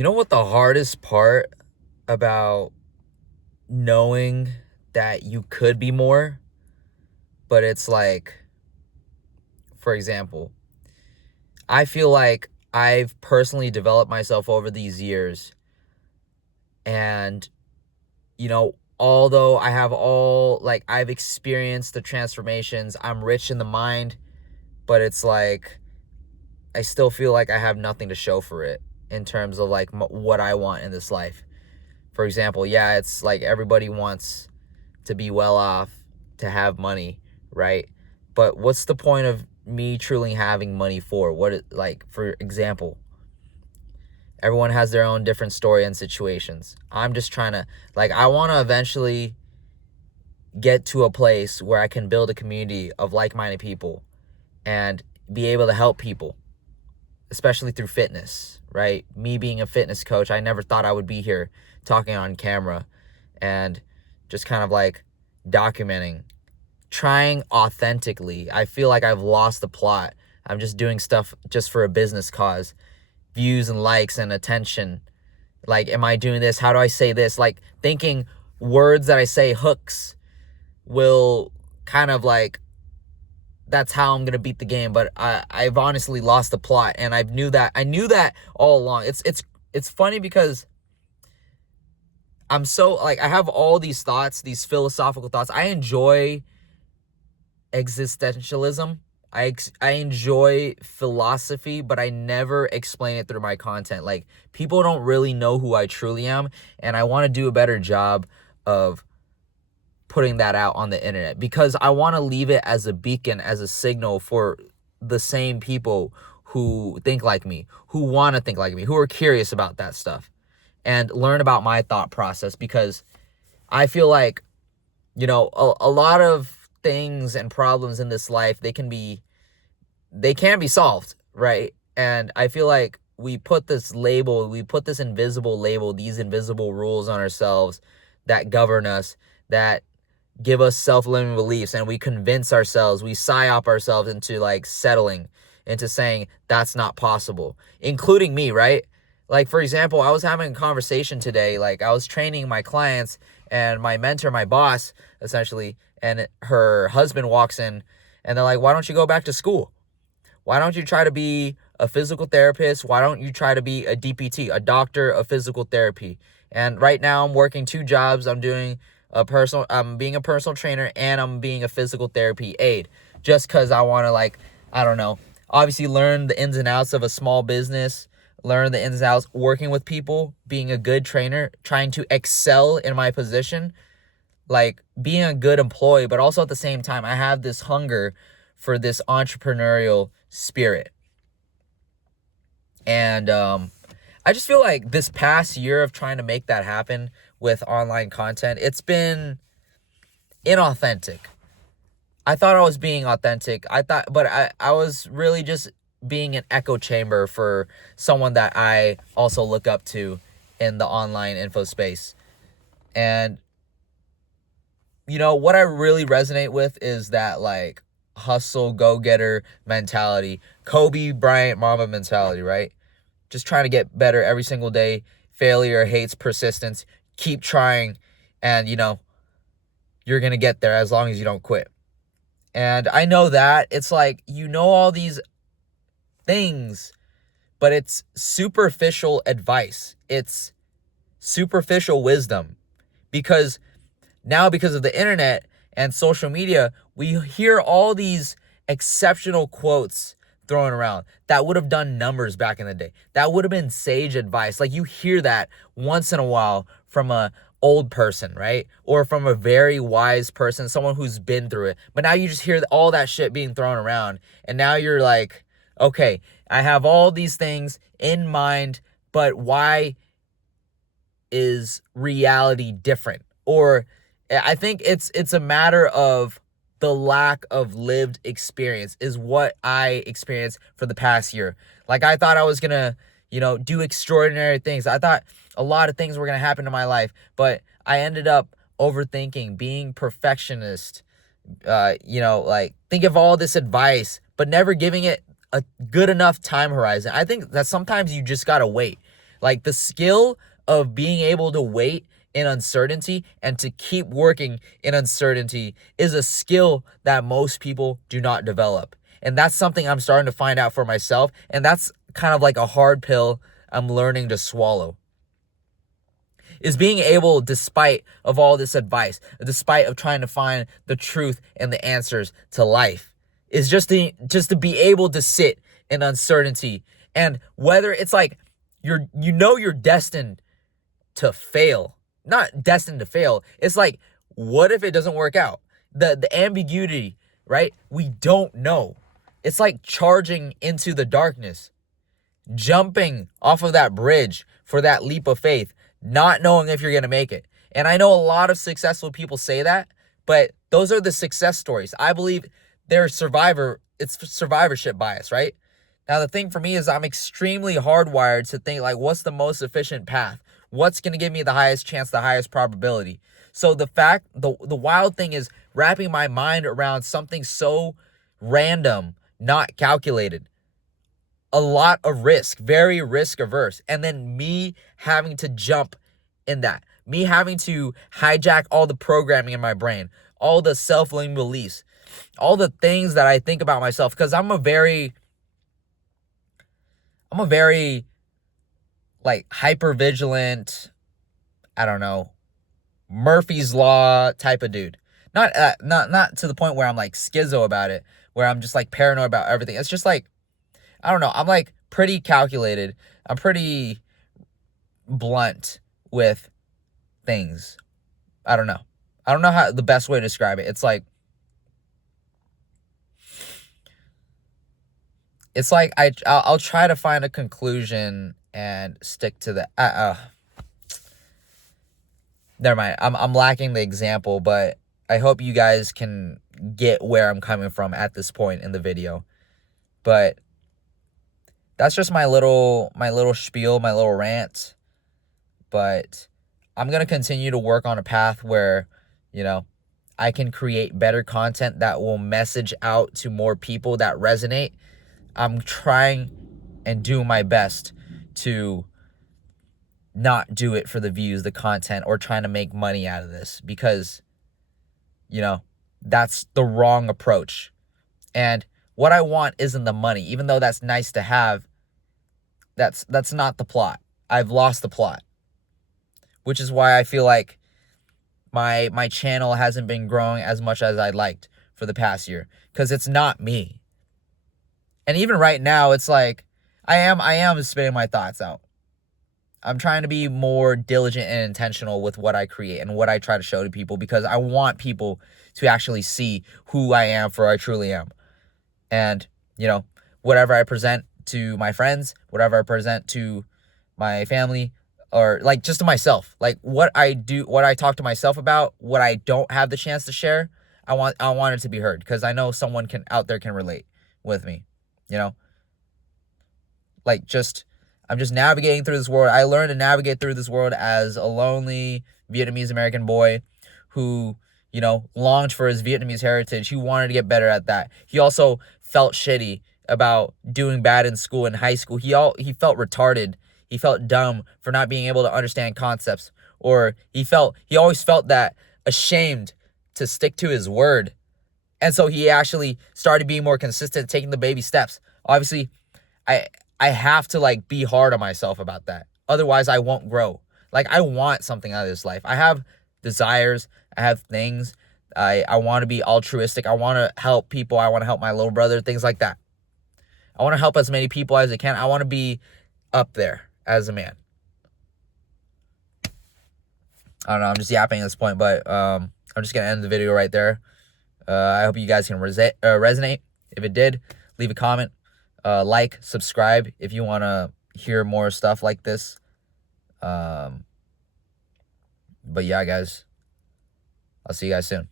You know what the hardest part about knowing that you could be more, but it's like, for example, I feel like I've personally developed myself over these years. And, although I've experienced the transformations, I'm rich in the mind, but it's like, I still feel like I have nothing to show for it in terms of like what I want in this life. For example, yeah, it's like everybody wants to be well off, to have money, right? But what's the point of me truly having money for? Like, for example, everyone has their own different story and situations. I'm just trying to, I want to eventually get to a place where I can build a community of like-minded people and be able to help people, especially through fitness, right? Me being a fitness coach, I never thought I would be here talking on camera and just kind of like documenting, trying authentically. I feel like I've lost the plot. I'm just doing stuff just for a business cause, views and likes and attention. Like, am I doing this? How do I say this? Like, thinking words that I say, hooks, will kind of like, that's how I'm gonna beat the game. But I've honestly lost the plot, and I knew that all along. It's funny because I'm so like, I have all these thoughts, these philosophical thoughts. I enjoy existentialism. I enjoy philosophy, but I never explain it through my content. Like, people don't really know who I truly am, and I want to do a better job of putting that out on the internet, because I want to leave it as a beacon, as a signal for the same people who think like me, who want to think like me, who are curious about that stuff and learn about my thought process. Because I feel like, a lot of things and problems in this life, they can be solved, right? And I feel like we put this invisible label, these invisible rules on ourselves that govern us, that give us self-limiting beliefs, and we convince ourselves, we psyop ourselves into like settling, into saying that's not possible, including me, right? Like, for example, I was having a conversation today, like I was training my clients, and my mentor, my boss, essentially, and her husband walks in, and they're like, why don't you go back to school? Why don't you try to be a physical therapist? Why don't you try to be a DPT, a doctor of physical therapy? And right now I'm working two jobs. I'm being a personal trainer, and I'm being a physical therapy aide, just because I want to, like, I don't know, obviously learn the ins and outs of a small business, learn the ins and outs working with people, being a good trainer, trying to excel in my position, like being a good employee. But also at the same time, I have this hunger for this entrepreneurial spirit. And I just feel like this past year of trying to make that happen with online content, it's been inauthentic. I thought I was being authentic. But I was really just being an echo chamber for someone that I also look up to in the online info space. And, what I really resonate with is that, like, hustle, go-getter mentality, Kobe Bryant Mamba mentality, right? Just trying to get better every single day. Failure hates persistence. Keep trying, and you're gonna get there as long as you don't quit. And I know that it's like, all these things, but it's superficial advice. It's superficial wisdom, because of the internet and social media, we hear all these exceptional quotes thrown around that would have done numbers back in the day. That would have been sage advice. Like, you hear that once in a while from a old person, right? Or from a very wise person, someone who's been through it. But now you just hear all that shit being thrown around, and now you're like, okay, I have all these things in mind, but why is reality different? Or I think it's a matter of the lack of lived experience is what I experienced for the past year. Like, I thought I was going to, do extraordinary things. I thought a lot of things were going to happen in my life, but I ended up overthinking, being perfectionist, like, think of all this advice, but never giving it a good enough time horizon. I think that sometimes you just got to wait. Like the skill of being able to wait in uncertainty and to keep working in uncertainty is a skill that most people do not develop. And that's something I'm starting to find out for myself. And that's kind of like a hard pill I'm learning to swallow. Is being able, despite of all this advice, despite of trying to find the truth and the answers to life, is just to be able to sit in uncertainty. And whether it's like you're destined to fail, not destined to fail. It's like, what if it doesn't work out? The ambiguity, right? We don't know. It's like charging into the darkness, jumping off of that bridge for that leap of faith, not knowing if you're going to make it. And I know a lot of successful people say that, but those are the success stories. I believe it's survivorship bias, right? Now, the thing for me is I'm extremely hardwired to think like, what's the most efficient path? What's going to give me the highest chance, the highest probability? So the wild thing is wrapping my mind around something so random, not calculated. A lot of risk, very risk averse. And then me having to jump in that. Me having to hijack all the programming in my brain, all the self-limiting beliefs, all the things that I think about myself. Because I'm a very like hyper vigilant, I don't know, Murphy's Law type of dude. Not to the point where I'm like schizo about it, where I'm just like paranoid about everything. It's just like, I don't know. I'm like pretty calculated. I'm pretty blunt with things. I don't know. I don't know how the best way to describe it. It's like I'll try to find a conclusion and stick to the never mind. I'm lacking the example, but I hope you guys can get where I'm coming from at this point in the video. But that's just my little spiel, my little rant. But I'm going to continue to work on a path where, I can create better content that will message out to more people that resonate. I'm trying and doing my best to not do it for the views, the content, or trying to make money out of this, because, that's the wrong approach. And what I want isn't the money, even though that's nice to have. That's not the plot. I've lost the plot, which is why I feel like my channel hasn't been growing as much as I'd liked for the past year, because it's not me. And even right now, it's like I am spitting my thoughts out. I'm trying to be more diligent and intentional with what I create and what I try to show to people, because I want people to actually see who I am for I truly am. And, whatever I present to my friends, whatever I present to my family, or like just to myself, like what I talk to myself about, what I don't have the chance to share, I want it to be heard, because I know someone out there can relate with me, like I'm just navigating through this world. I learned to navigate through this world as a lonely Vietnamese American boy who, longed for his Vietnamese heritage. He wanted to get better at that. He also felt shitty about doing bad in school, in high school. He felt retarded. He felt dumb for not being able to understand concepts, or he always felt that ashamed to stick to his word. And so he actually started being more consistent, taking the baby steps. Obviously, I have to like be hard on myself about that. Otherwise, I won't grow. Like, I want something out of this life. I have desires. I have things. I want to be altruistic. I want to help people. I want to help my little brother, things like that. I want to help as many people as I can. I want to be up there as a man. I don't know. I'm just yapping at this point, but I'm just going to end the video right there. I hope you guys can resonate. If it did, leave a comment. Like, subscribe if you want to hear more stuff like this. But yeah, guys, I'll see you guys soon.